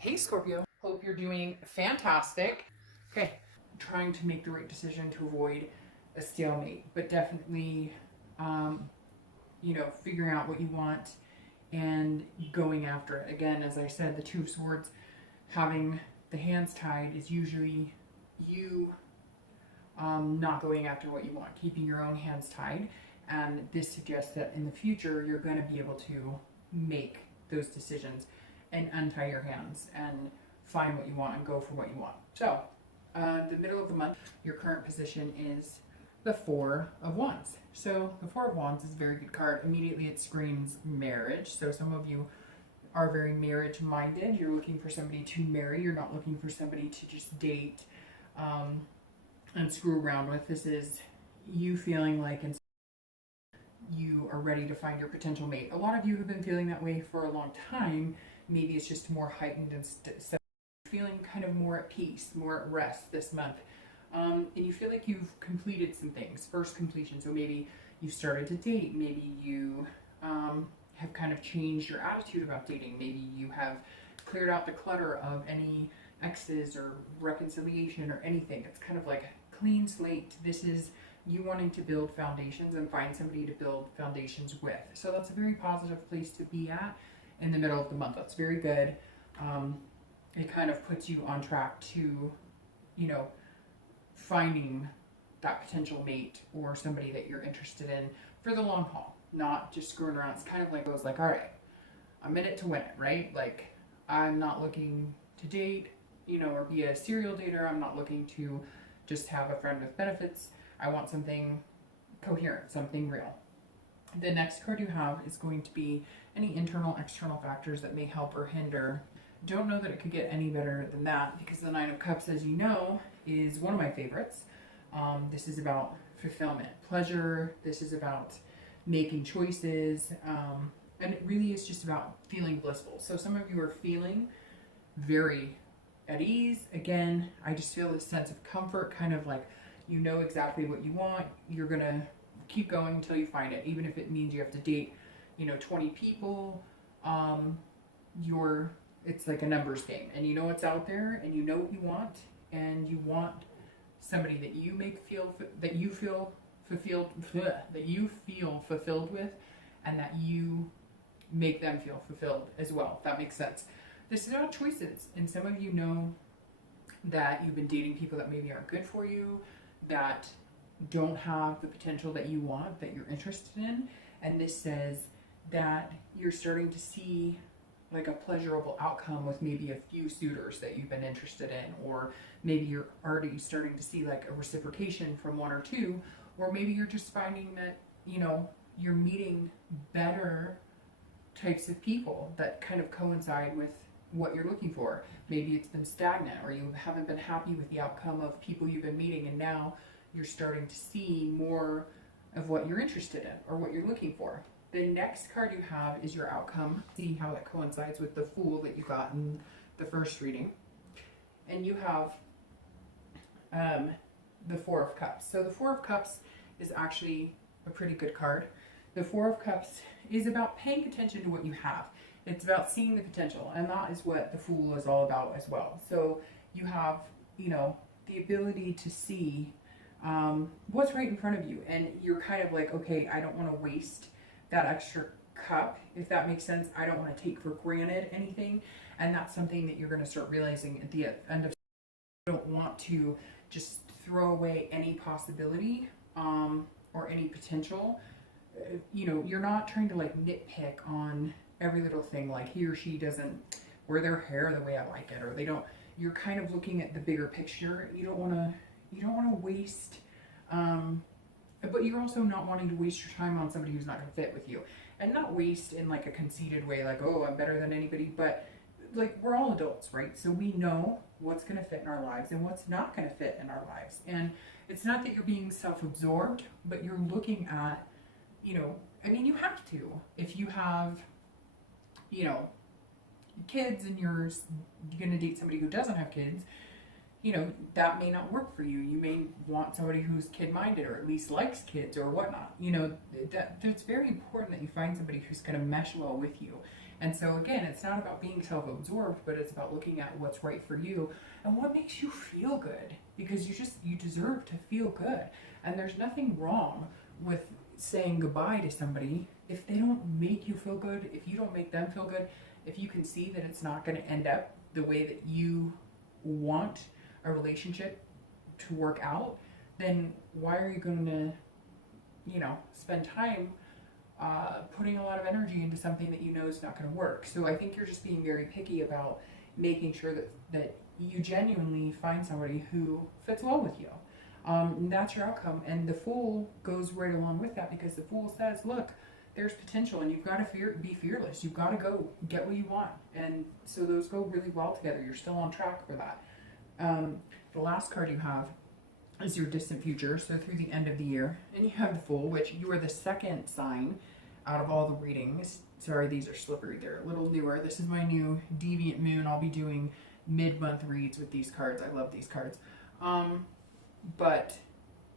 Hey Scorpio, hope you're doing fantastic. Okay, trying to make the right decision to avoid a stalemate, but definitely, figuring out what you want and going after it. Again, as I said, the Two of Swords, having the hands tied is usually you not going after what you want, keeping your own hands tied. And this suggests that in the future, you're going to be able to make those decisions and untie your hands and find what you want and go for what you want. So, the middle of the month, your current position is the Four of Wands. So, the Four of Wands is a very good card. Immediately, it screams marriage. So, some of you are very marriage minded. You're looking for somebody to marry. You're not looking for somebody to just date and screw around with. This is you feeling like you are ready to find your potential mate. A lot of you have been feeling that way for a long time. Maybe it's just more heightened and feeling kind of more at peace, more at rest this month. And you feel like you've completed some things, first completion. So maybe you started to date, maybe you have kind of changed your attitude about dating, maybe you have cleared out the clutter of any exes or reconciliation or anything. It's kind of like a clean slate. This is you wanting to build foundations and find somebody to build foundations with. So that's a very positive place to be at in the middle of the month. That's very good. It kind of puts you on track to, finding that potential mate or somebody that you're interested in for the long haul, not just screwing around. It's kind of like, all right, I'm in it to win it, right? Like, I'm not looking to date, or be a serial dater. I'm not looking to just have a friend with benefits. I want something coherent, something real. The next card you have is going to be any internal, external factors that may help or hinder. Don't know that it could get any better than that, because the Nine of Cups, as you know, is one of my favorites. This is about fulfillment, pleasure. This is about making choices. And it really is just about feeling blissful. So some of you are feeling very at ease. Again, I just feel this sense of comfort, kind of like you know exactly what you want. You're going to keep going until you find it, even if it means you have to date 20 people. It's like a numbers game, and you know what's out there, and you know what you want, and you want somebody that you feel fulfilled with, and that you make them feel fulfilled as well, if that makes sense. This is about choices, and some of you know that you've been dating people that maybe aren't good for you, that don't have the potential that you want, that you're interested in. And this says that you're starting to see like a pleasurable outcome with maybe a few suitors that you've been interested in, or maybe you're already starting to see like a reciprocation from one or two, or maybe you're just finding that you're meeting better types of people that kind of coincide with what you're looking for. Maybe it's been stagnant, or you haven't been happy with the outcome of people you've been meeting, and now you're starting to see more of what you're interested in or what you're looking for. The next card you have is your outcome. See how that coincides with the Fool that you got in the first reading. And you have the Four of Cups. So the Four of Cups is actually a pretty good card. The Four of Cups is about paying attention to what you have. It's about seeing the potential, and that is what the Fool is all about as well. So you have, the ability to see what's right in front of you, and you're kind of like, okay, I don't want to waste that extra cup, if that makes sense. I don't want to take for granted anything, and that's something that you're going to start realizing at the end of. You don't want to just throw away any possibility or any potential. You're not trying to like nitpick on every little thing, like he or she doesn't wear their hair the way I like it, or they don't. You're kind of looking at the bigger picture. You don't want to waste. But you're also not wanting to waste your time on somebody who's not going to fit with you. And not waste in like a conceited way, like, oh, I'm better than anybody. But like, we're all adults, right? So we know what's going to fit in our lives and what's not going to fit in our lives. And it's not that you're being self-absorbed, but you're looking at, you have to. If you have, kids and you're going to date somebody who doesn't have kids, that may not work for you. You may want somebody who's kid-minded, or at least likes kids or whatnot. That's very important that you find somebody who's going to mesh well with you. And so again, it's not about being self-absorbed, but it's about looking at what's right for you and what makes you feel good, because you deserve to feel good. And there's nothing wrong with saying goodbye to somebody if they don't make you feel good, if you don't make them feel good, if you can see that it's not going to end up the way that you want a relationship to work out, then why are you going to, spend time putting a lot of energy into something that you know is not going to work? So I think you're just being very picky about making sure that you genuinely find somebody who fits well with you. And that's your outcome. And the Fool goes right along with that, because the Fool says, look, there's potential, and you've got to be fearless. You've got to go get what you want. And so those go really well together. You're still on track for that. The last card you have is your distant future, so through the end of the year. And you have the Fool, which you are the second sign out of all the readings. Sorry, these are slippery. They're a little newer. This is my new Deviant Moon. I'll be doing mid-month reads with these cards. I love these cards. But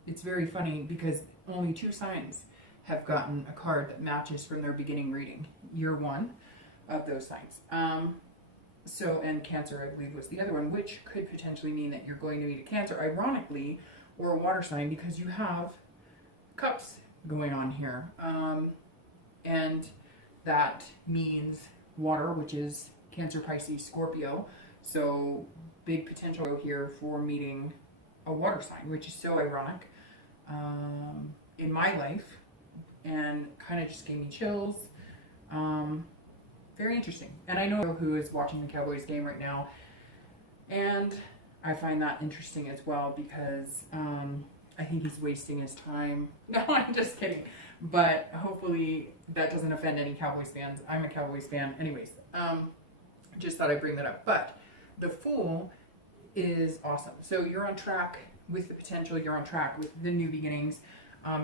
it's very funny because only 2 signs have gotten a card that matches from their beginning reading. Year 1 of those signs. And Cancer, I believe, was the other one, which could potentially mean that you're going to meet a Cancer, ironically, or a water sign, because you have cups going on here. And that means water, which is Cancer, Pisces, Scorpio. So big potential here for meeting a water sign, which is so ironic in my life, and kind of just gave me chills. Very interesting. And I know who is watching the Cowboys game right now, and I find that interesting as well, because I think he's wasting his time. No, I'm just kidding. But hopefully that doesn't offend any Cowboys fans. I'm a Cowboys fan. Anyways, just thought I'd bring that up. But the Fool is awesome. So you're on track with the potential. You're on track with the new beginnings.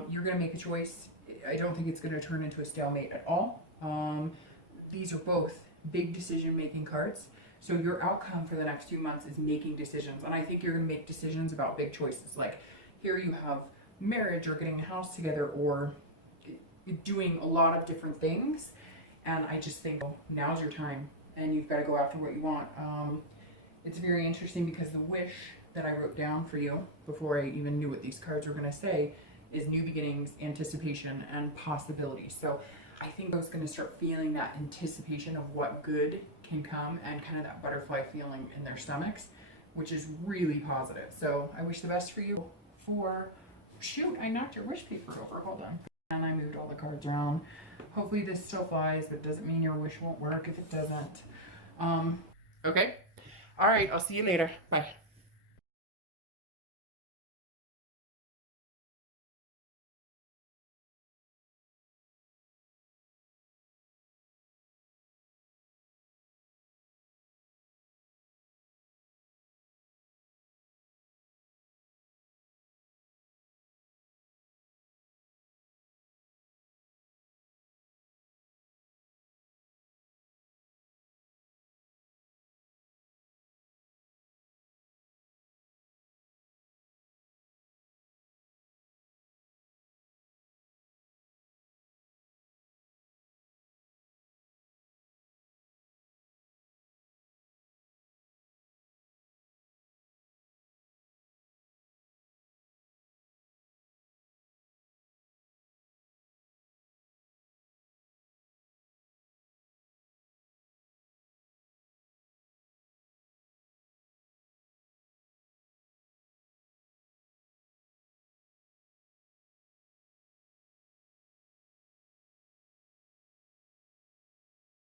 You're going to make a choice. I don't think it's going to turn into a stalemate at all. These are both big decision-making cards. So your outcome for the next few months is making decisions. And I think you're going to make decisions about big choices. Like here you have marriage, or getting a house together, or doing a lot of different things. And I just think, oh, now's your time, and you've got to go after what you want. It's very interesting because the wish that I wrote down for you before I even knew what these cards were going to say is new beginnings, anticipation, and possibility. So I think I was going to start feeling that anticipation of what good can come, and kind of that butterfly feeling in their stomachs, which is really positive. So I wish the best for you. Shoot, I knocked your wish paper over. Hold on. And I moved all the cards around. Hopefully this still flies, but it doesn't mean your wish won't work if it doesn't. Okay. All right, I'll see you later. Bye.